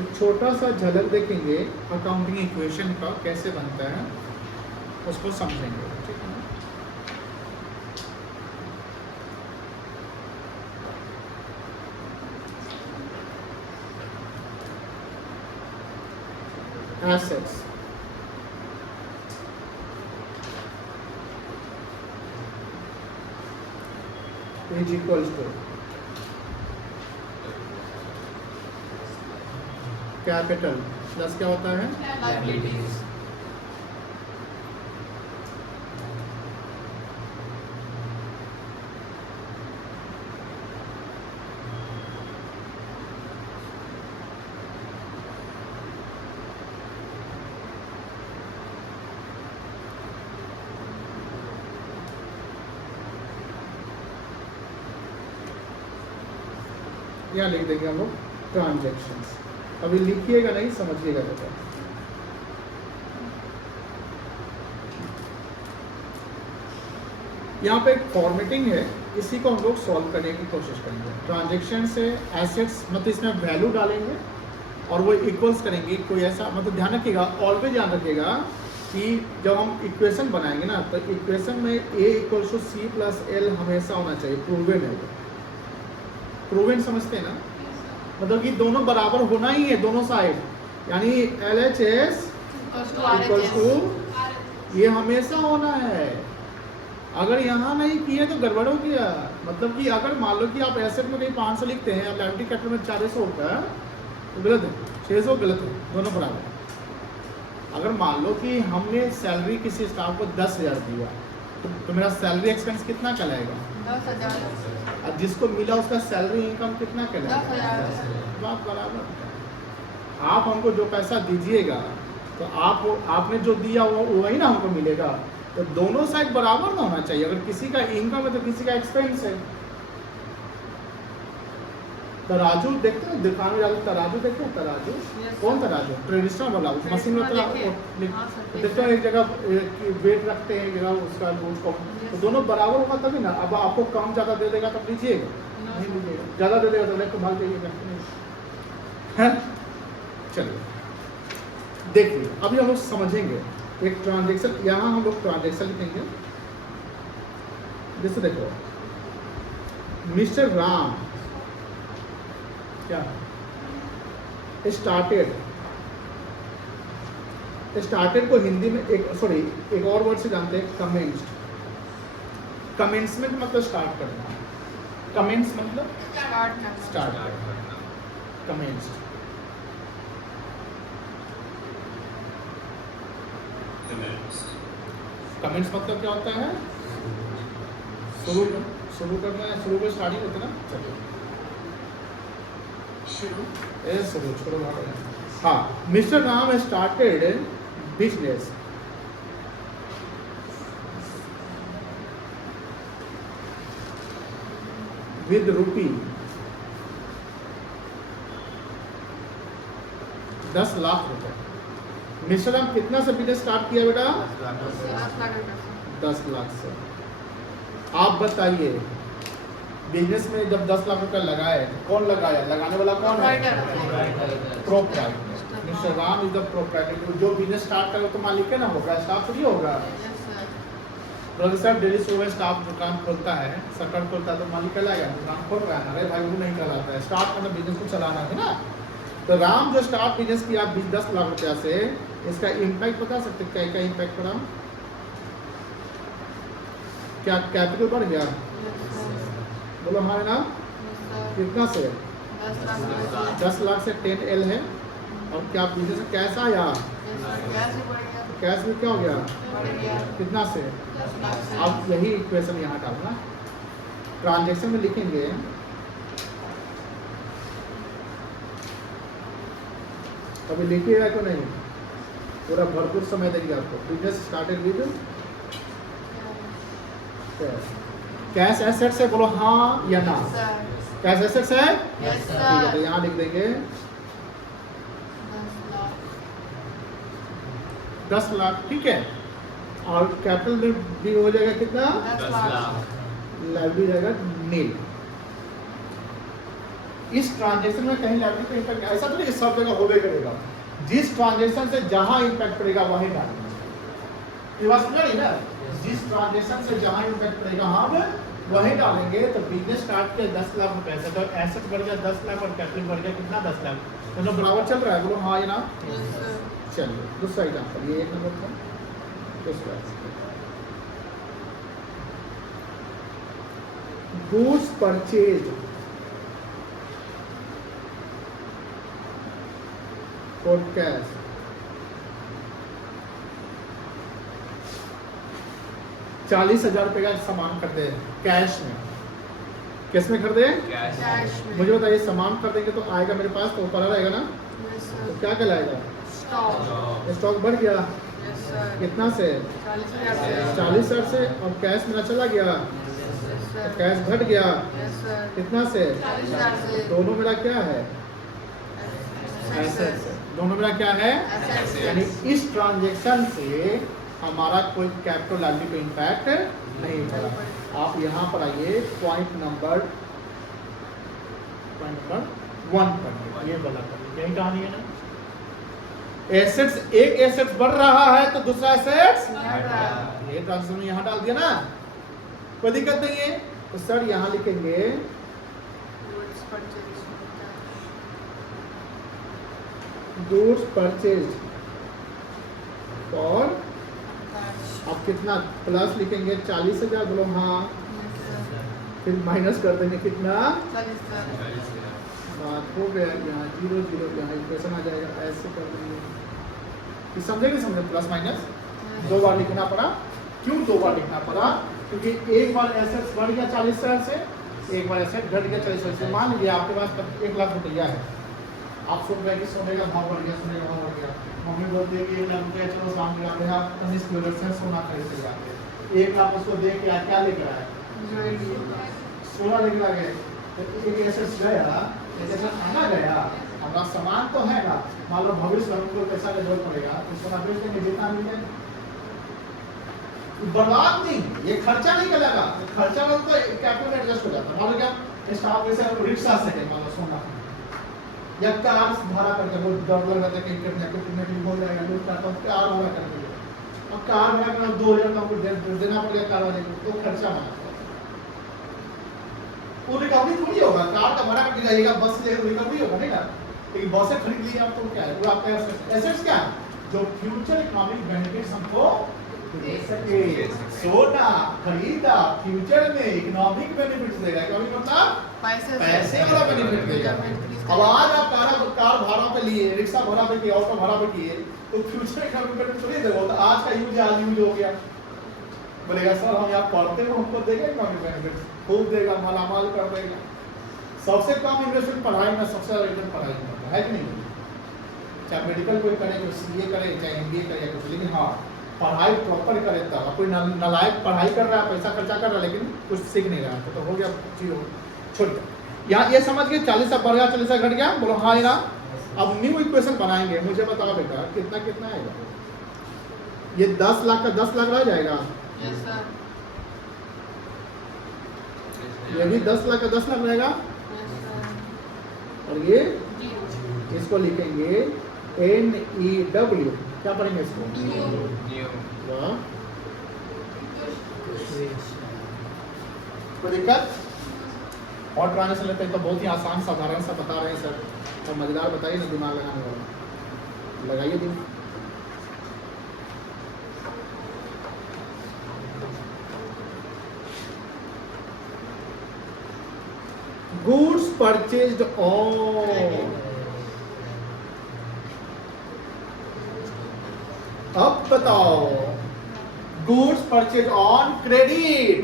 एक छोटा सा झलक देखेंगे अकाउंटिंग इक्वेशन का कैसे बनता है, उसको समझेंगे, ठीक है ना? assets, is equals to capital plus क्या होता है? liabilities यहाँ लिख देंगे हम लोग ट्रांजेक्शन्स। अभी लिखिएगा नहीं, समझिएगा बेटा। यहाँ पे एक फॉर्मेटिंग है, इसी को हम लोग सॉल्व करने की कोशिश करेंगे। ट्रांजेक्शन से एसेट्स मतलब इसमें वैल्यू डालेंगे और वो इक्वल्स करेंगे, कोई ऐसा मतलब ध्यान रखिएगा, ऑलवेज ध्यान रखिएगा कि जब हम इक्वेशन बनाएंगे ना तो इक्वेशन में A equals to C plus L हमेशा होना चाहिए, प्रूवन है। प्रूवन समझते हैं ना, मतलब कि दोनों बराबर होना ही है, दोनों साइड, यानी LHS इक्वल्स टू ये हमेशा होना है। अगर यहाँ नहीं किए तो गड़बड़ हो गया। मतलब कि अगर मान लो कि आप एसेट में कहीं 500 लिखते हैं, लायबिलिटी कैपिटल में 400 होता है तो गलत है, 600 गलत है, दोनों बराबर। अगर मान लो कि हमने सैलरी किसी स्टाफ को 10,000 दिया तो मेरा सैलरी एक्सपेंस कितना कहलाएगा? 10,000 और जिसको मिला उसका सैलरी इनकम कितना कहलाएगा? 10,000 बात बराबर। आप हमको जो पैसा दीजिएगा तो आपने जो दिया वो वही ना हमको मिलेगा, तो दोनों साइड बराबर ना होना चाहिए। अगर किसी का इनकम है तो किसी का एक्सपेंस है, तराजू देखते हैं दुकान में जाते तराजू देखते हैं तराजू Yes, कौन sir. तराजू ट्रेडिशनल वाला उस मशीन में देखिए। हाँ, sir, देखते हैं एक जगह वेट रखते हैं एक जगह उसका उसको तो दोनों बराबर होगा तभी ना। अब आपको कम ज़्यादा दे देगा तब लीजिएगा नहीं लीजिएगा, ज़्यादा दे देगा तो लेकर भाग जाइएगा है। चलिए देखिए अभी हम लोग समझेंगे एक ट्रांजेक्शन। यहाँ हम लोग ट्रांजेक्शन लिखेंगे। जैसे देखो मिस्टर राम क्या स्टार्टेड को हिंदी में एक और वर्ड से जानते हैं कमेंस्ड। कमेंसमेंट मतलब स्टार्ट करना, कमेंस मतलब स्टार्ट करना, कमेंस्ड। कमेंट्स मतलब क्या होता है शुरू करना है, शुरू में स्टार्टिंग होता है ना। चलिए शुरू छोड़ो हाँ। Mister Ram started business with rupee 10 lakh रुपए। मिस्टर राम कितना से बिजनेस स्टार्ट किया बेटा? 10 लाख से। आप बताइए बिजनेस में जब 10 लाख रुपए लगाए कौन लगाया? लगाने वाला कौन है? Proprietor. Mister Ram is the proprietor. जो बिजनेस स्टार्ट करे तो मालिक है ना होगा, स्टाफ थोड़ी होगा। सर डेली सुबह स्टाफ दुकान खोलता है, शटर खोलता है तो मालिक कहलाएगा, दुकान खोल रहा है। अरे भाई वो नहीं कहलाता है। स्टार्ट मतलब बिजनेस को चलाना है ना। तो राम जो स्टार्ट बिजनेस किया 10 लाख रुपया से, इसका इम्पैक्ट बता सकते क्या क्या इम्पैक्ट पड़ा? क्या कैपिटल बढ़ गया? बोलो हाँ ना। कितना से? 10 लाख से 10L है। और क्या बिजनेस कैश आया? कैश में क्या हो गया? कितना से? अब यही इक्वेशन यहाँ डालना। ट्रांजेक्शन में लिखेंगे अभी लिखिएगा क्यों नहीं? पूरा भरपूर समय देंगे आपको। Business started with cash asset से। बोलो हाँ या ना। कैश एसेट से ठीक है, तो यहाँ लिख देंगे 10 लाख। ठीक है। और कैपिटल में भी हो जाएगा कितना? 10 लाख। लाइबिलिटी रहेगा नील। इस ट्रांजेक्शन में कहीं लाइबिलिटी का इम्पैक्ट ऐसा तो नहीं कि सब जगह होवे करेगा। जिस ट्रांजेक्शन से जहां इम्पैक्ट पड़ेगा वहीं डालेंगे। ये बात समझ रही ना? जिस ट्रांजेक्शन से जहां इम्पैक्ट पड़ेगा हम वहीं डालेंगे। तो बिजनेस स्टार्ट किया 10 लाख रुपए से, तो एसेट बढ़ गया 10 लाख और कैपिटल बढ़ गया कितना? 10 लाख। दोनों बराबर चल रहा है। बोलो हाँ या ना। चलिए दूसरा एग्जाम्पल, ये 1 नंबर था। दूसरा गुड्स परचेज फॉर कैश। ₹40,000 का सामान खरीदे कैश में। किस में खरीदे? कैश में। मुझे बताइए सामान खरीदेंगे तो आएगा मेरे पास तो पड़ा रहेगा ना। तो क्या कहलाएगा? स्टॉक बढ़ गया कितना से? 40,000 से। और कैश मेरा चला गया तो कैश घट गया कितना से? 40,000 से। दोनों मेरा क्या है? एसेट से। दोनों मेरा क्या है? यानी इस ट्रांजेक्शन से हमारा कोई कैपिटल लायबिलिटी पे इम्पैक्ट नहीं पड़ा। आप यहाँ पर आइए पॉइंट नंबर 1 पर ये वाला कर। यही कहानी है ना। एसेट्स, एक एसेट्स बढ़ रहा है तो दूसरा एसेट्स ये ट्रांजेक्शन यहाँ डाल दिया ना, कोई दिक्कत नहीं है। तो सर यहाँ लिखेंगे गुड्स परचेज और अब कितना प्लस लिखेंगे? 40,000। बोलो हाँ। फिर माइनस कर देंगे कितना? बात हो गया। यहाँ 0 0 यहाँ इक्वेशन आ जाएगा। ऐसे कर देंगे। समझे नहीं समझे? प्लस माइनस 2 बार लिखना पड़ा। क्यों 2 बार लिखना पड़ा? क्योंकि एक बार एसेट्स बढ़ गया 40,000 से, एक बार एसेट घट गया 40,000 से। मान लीजिए आपके पास 1 लाख रुपया है। आप सोच रहे हैं कि सोने का भाव बढ़ गया, सोने का भाव बढ़ गया। मम्मी बोलती है कि 1 लाख रुपया चलो शाम को आप 19 किलो से सोना खरीद के जाते हैं। 1 लाख उसको दे के क्या लेकर आए? सोना लेकर आ गए। तो एक एसेट्स गया जैसे खाना गया हमारा सामान तो है ना, मान लो भविष्य में हमको पैसा का जरूरत पड़ेगा तो इसको ना बेच देंगे जितना मिले, बर्बाद नहीं, ये खर्चा नहीं करेगा, खर्चा में तो कैपिटल में एडजस्ट हो जाता है। मान लो क्या स्टाफ जैसे रिक्शा से है, मान लो सोना या कार भाड़ा करके वो डर लग रहा था कि कितने की हो जाएगा, लोग कहता हूँ कार भाड़ा करके, अब कार भाड़ा करना 2000 का हमको देना पड़ेगा कार वाले को, तो खर्चा बना वो रिकवरी थोड़ी होगा, कार का भाड़ा कट जाएगा, बस से रिकवरी होगा नहीं ना, लेकिन बसें खरीद ली आप तो क्या है, वो आपका एसेट्स क्या है जो फ्यूचर इकोनॉमिक बेनिफिट्स हमको दे सके। सोना खरीदा फ्यूचर में इकोनॉमिक बेनिफिट्स देगा, इकोनॉमिक मतलब पैसे वाला बेनिफिट देगा। अब आज आप कार भाड़ा पे लिए, रिक्शा भाड़ा पे किए, ऑटो भाड़ा पे किए, तो फ्यूचर इकोनॉमिक बेनिफिट थोड़ी देगा, तो आज का यूज आज यूज हो गया, बोलेगा सर हम यहाँ पढ़ते हो हमको देगा इकोनॉमिक बेनिफिट, खूब देगा, मालामाल कर देगा। सबसे कम इन्वेस्टमेंट पढ़ाई में, सबसे ज्यादा रिटर्न पढ़ाई में होता है कि नहीं, चाहे मेडिकल कोई करे, कोई सीए करे, चाहे एमबीए करे या कुछ, लेकिन हाँ पढ़ाई प्रॉपर करे तब। कोई नालायक पढ़ाई कर रहा है, पैसा खर्चा कर रहा है, लेकिन कुछ सीख नहीं रहा है, तो हो गया जीरो, छोड़ दो। यहाँ ये समझ गए 40 घट गया 40 घट गया, बोलो हाँ या ना। अब न्यू इक्वेशन बनाएंगे, मुझे बताओ बेटा कितना कितना आएगा, ये 10 लाख का 10 लाख रह जाएगा, यस सर, ये भी 10 लाख का 10 लाख रहेगा, यस सर, और ये जीरो, इसको लिखेंगे NEW, क्या पढ़ेंगे इसको, वाह कोई दिक्कत। और ट्रांजेक्शन लेते हैं तो बहुत ही आसान साधारण सा बता रहे हैं सर, और मजेदार बताइए ना, दिमाग लगाने वाला लगाइए दिमाग। गुड्स परचेज्ड ऑन, अब बताओ गुड्स परचेज ऑन क्रेडिट,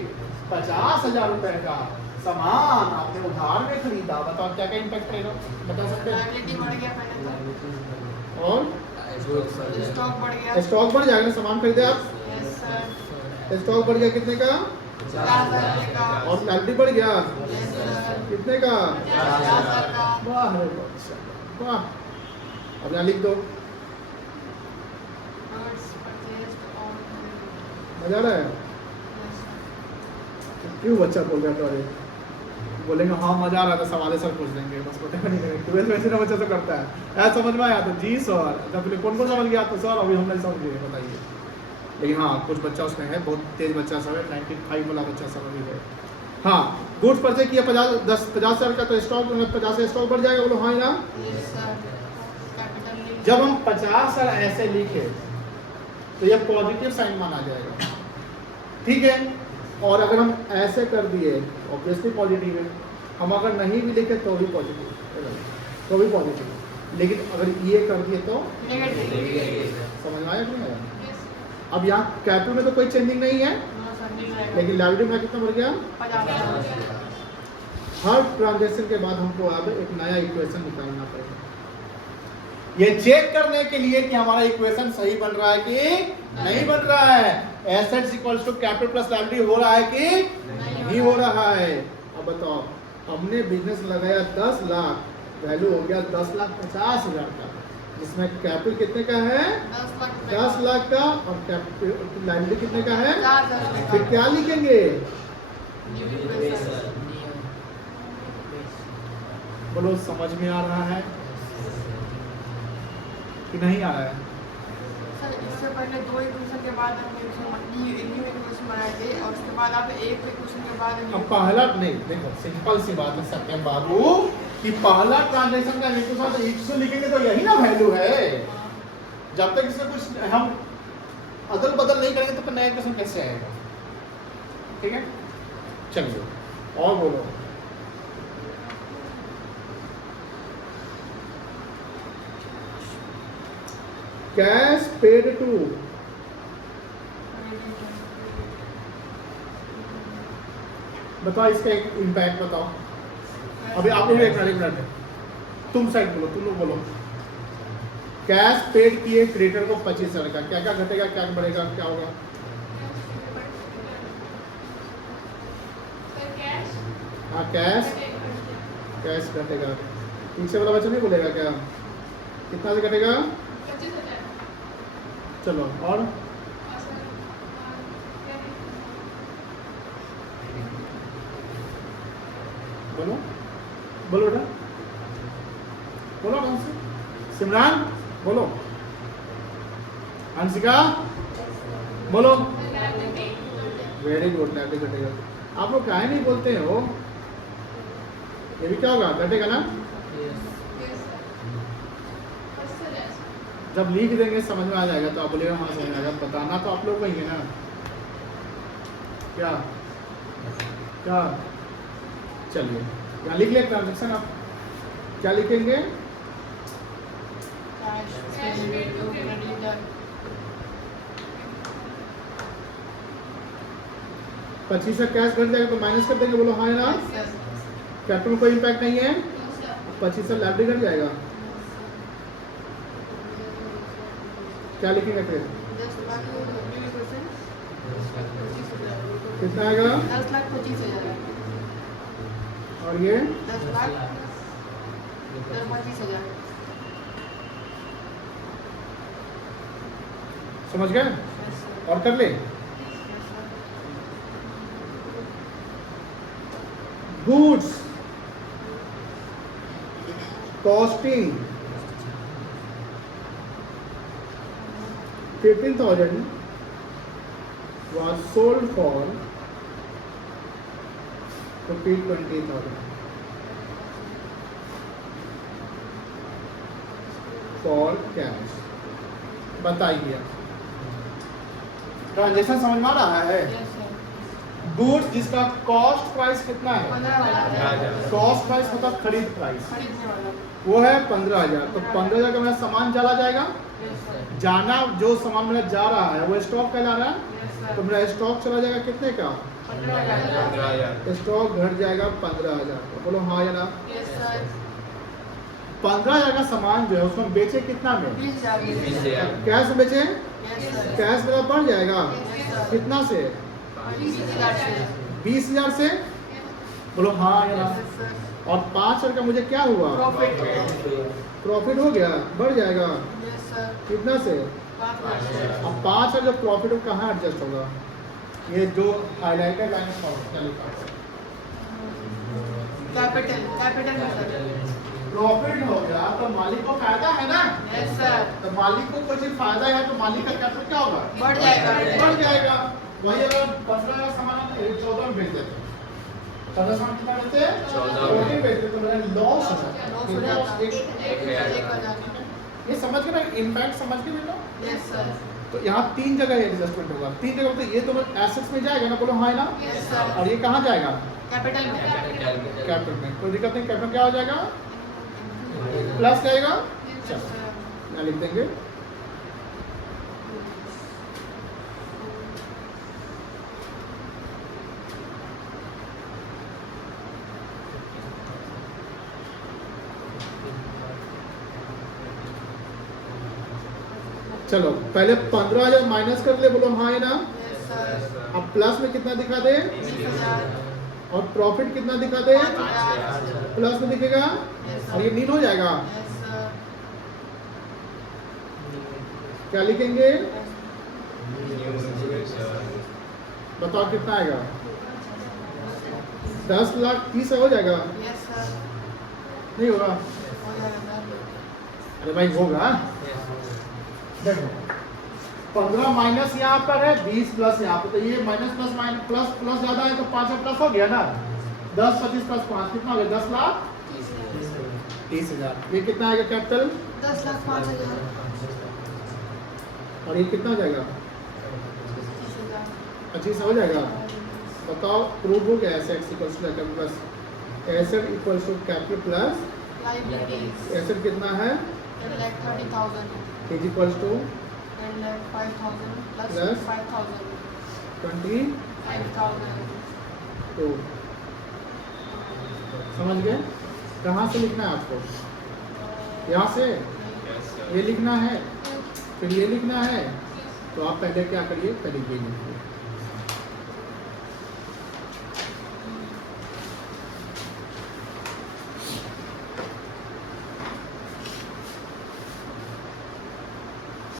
50,000 रुपए का सामान आपने उधार में खरीदा, बताओ क्या क्या इम्पैक्ट रहेगा, बता सकते हैं। लायबिलिटी बढ़ गया पहले तो, और स्टॉक बढ़ गया, स्टॉक बढ़ जाएगा ना, सामान खरीदे आप, यस सर, स्टॉक बढ़ गया कितने का, 4,000 का, और लायबिलिटी बढ़ गया यस सर, कितने का, 4,000 का, वाह रे वाह। अब यहाँ लिख दो, goods purchased on credit, मजा आ रहा है, यस सर, क्यों बच्चा बोल रहा था, अरे बोलेंगे हाँ मजा आ रहा था, सवाल सर पूछ देंगे, बस पता नहीं करेंगे, 12th वैसे ना बच्चा तो करता है, ऐसा समझ में आया तो जी सर, जब कौन कौन समझ गया तो सर अभी हम नहीं समझ गए, बताइए। लेकिन हाँ कुछ बच्चा उसमें है, बहुत तेज बच्चा सब है, 95 वाला बच्चा सब अभी है। हाँ गुड्स परचेज किया 50,000 का, तो स्टॉक 50 से स्टॉक बढ़ जाएगा, बोलो हाँ या। यस सर, कैपिटल लिंक, जब हम 50,000 ऐसे लिखे तो ये पॉजिटिव साइन माना जाएगा, ठीक है। और अगर हम ऐसे कर दिए ऑब्वियसली पॉजिटिव है, हम अगर नहीं भी लिखे तो भी पॉजिटिव, तो भी पॉजिटिव, लेकिन अगर ये कर दिए तो नेगेटिव, समझ में आया कि नहीं आया। यस, अब यहाँ कैपिटल में तो कोई चेंजिंग नहीं है, नो सर नहीं रहेगा, लेकिन लायबिलिटी में कितना बढ़ गया, 50,000, हर ट्रांजेक्शन के बाद हमको अब एक नया इक्वेशन निकालना पड़ेगा, ये चेक करने के लिए कि हमारा इक्वेशन सही बन रहा है कि नहीं बन रहा है, assets equals to capital plus liability हो रहा है कि नहीं हो रहा है। अब बताओ हमने बिजनेस लगाया 10 लाख, वैल्यू हो गया 10,50,000 का, जिसमें कैपिटल कितने का है, 10 लाख रुपए, 10 लाख का, और लायबिलिटी कितने का है, 4,000 फिर क्या लिखेंगे, न्यू इक्वेशन, बोलो समझ में आ रहा है कि नहीं आ रहा है। सर इससे पहले 2 इक्वेशन के बाद हम न्यू इक्वेशन बनाए थे, और उसके बाद आप एक इक्वेशन के बाद अब पहला नहीं, देखो सिंपल सी बात है सत्यम बाबू कि पहला ट्रांजेक्शन का इक्वेशन तो 100 लिखेंगे तो यही ना वैल्यू है, जब तक इसमें कुछ हम अदल बदल नहीं करेंगे तो नया इक्वेशन कैसे आएगा, ठीक है। चलिए और बोलो, कैश पेड टू, बताओ इसका एक इम्पैक्ट बताओ। अभी आप लोग एक मिनट है, तुम साइड बोलो, तुम लोग बोलो। कैश पेड किए क्रेडिटर को 25,000 का, क्या क्या घटेगा, क्या बढ़ेगा, क्या होगा, सर कैश हाँ कैश, कैश घटेगा, पीछे वाला बच्चा नहीं बोलेगा क्या? कितना से कटेगा? 25,000। चलो और बोलो बोलो बेटा, बोलो कौन से? सिमरान बोलो, हंसिका बोलो। वेरी गुड, लैपटॉप घटेगा। आप लोग काहे नहीं बोलते हो? ये भी क्या होगा, घटेगा ना? जब लिख देंगे समझ में आ जाएगा तो आप बोलेगा हाँ समझ में आएगा। बताना तो आप लोग को ही है ना। क्या क्या चलिए यहाँ लिख ले ट्रांजेक्शन। आप क्या लिखेंगे? Cash paid to creditor. 25 से कैश घट जाएगा तो माइनस कर देंगे, बोलो हाँ है ना? कैपिटल में कोई इम्पैक्ट नहीं है। 25 से लाइब्रेरी घट जाएगा, क्या लिखेंगे फिर? 10,25,000। कितना आएगा? 10,25,000। और ये 10,25,000। समझ गए? और कर ले। Goods costing 15,000 was sold for ₹20,000 for cash। बताइए ट्रांजेक्शन समझ में आ रहा है? गुड्स जिसका कॉस्ट प्राइस कितना है? 15,000। कॉस्ट प्राइस मतलब खरीद प्राइस, खरीदने वाला। वो है 15,000। तो 15,000 का मेरा सामान चला जाएगा। Yes, sir. जाना जो सामान मेरा जा रहा है वो स्टॉक कहला रहा है। Yes, sir. तो मेरा स्टॉक चला जाएगा कितने का? 15,000। स्टॉक घट जाएगा 15,000 का। बोलो हाँ या ना? Yes, sir. 15,000 का सामान जो है उसमें बेचे कितना में? 20,000। कैश में बेचे? Yes, sir. कैश मेरा बढ़ जाएगा Yes, sir. कितना से? 20,000 से। 20,000 से। बोलो हाँ या ना? Yes, sir. और 5,000 का मुझे क्या हुआ? Profit। प्रॉफिट हो गया, बढ़ जाएगा Yes, sir. कितना से? 5,000 से। अब 5,000 जो प्रॉफिट हो कहाँ एडजस्ट होगा? ये जो हाईलाइटेड लाइन क्या लिखा है? कैपिटल में सर। प्रॉफिट हो गया तो मालिक को फायदा है ना। Yes, sir. तो मालिक को कोई चीज फायदा है तो मालिक का कैपिटल क्या होगा? बढ़ जाएगा। बढ़ जाएगा। वही अगर 15,000 सामान हम 14 में बेच देते, 14 सामान कितना बेचते? 14 बेचते तो मेरा लॉस हो जाता। लॉस हो जाता। 1,000। ये समझ के ना, इम्पैक्ट समझ के बेटा। Yes, sir. तो यहाँ 3 जगह एडजस्टमेंट होगा। 3 जगह तो ये तो एसेट्स में जाएगा ना, बोलो हाँ है ना? Yes, sir. और ये कहाँ जाएगा? कैपिटल में। कैपिटल में। कोई दिक्कत नहीं, कैपिटल क्या हो जाएगा? प्लस जाएगा। Yes, sir. यहाँ लिख देंगे। चलो पहले 15,000 माइनस कर ले, बोलो हाँ है ना? Yes, sir. अब प्लस में कितना दिखा दे? 20,000। और प्रॉफिट कितना दिखा दे? 5,000। प्लस में दिखेगा। Yes, sir. और ये नील हो जाएगा। Yes, sir. क्या लिखेंगे? बताओ कितना आएगा? 10,30,000 हो जाएगा? Yes, sir. नहीं होगा? हो जाएगा सर। अरे भाई होगा। देखो 15 माइनस यहाँ पर है, 20 प्लस यहाँ पर, तो ये minus plus minus plus plus ज्यादा है तो 5 प्लस हो गया ना। 10, 25 प्लस 5 कितना हो गया? 10,30,000। ये कितना आएगा कैपिटल? 10,05,000। और ये कितना हो जाएगा? 25,000। 25 हो जाएगा। बताओ प्रूव हो गया? Assets equals to capital plus asset equals to capital plus Liabilities. Asset कितना है? 10,30,000. Is equals to 10,05,000 plus Plus? 5,000. 20 5,000. तो समझ गए? कहाँ से लिखना है आपको? यहाँ से ये लिखना है, फिर ये लिखना है। तो आप पहले क्या करिए? पहले ये लिखिए।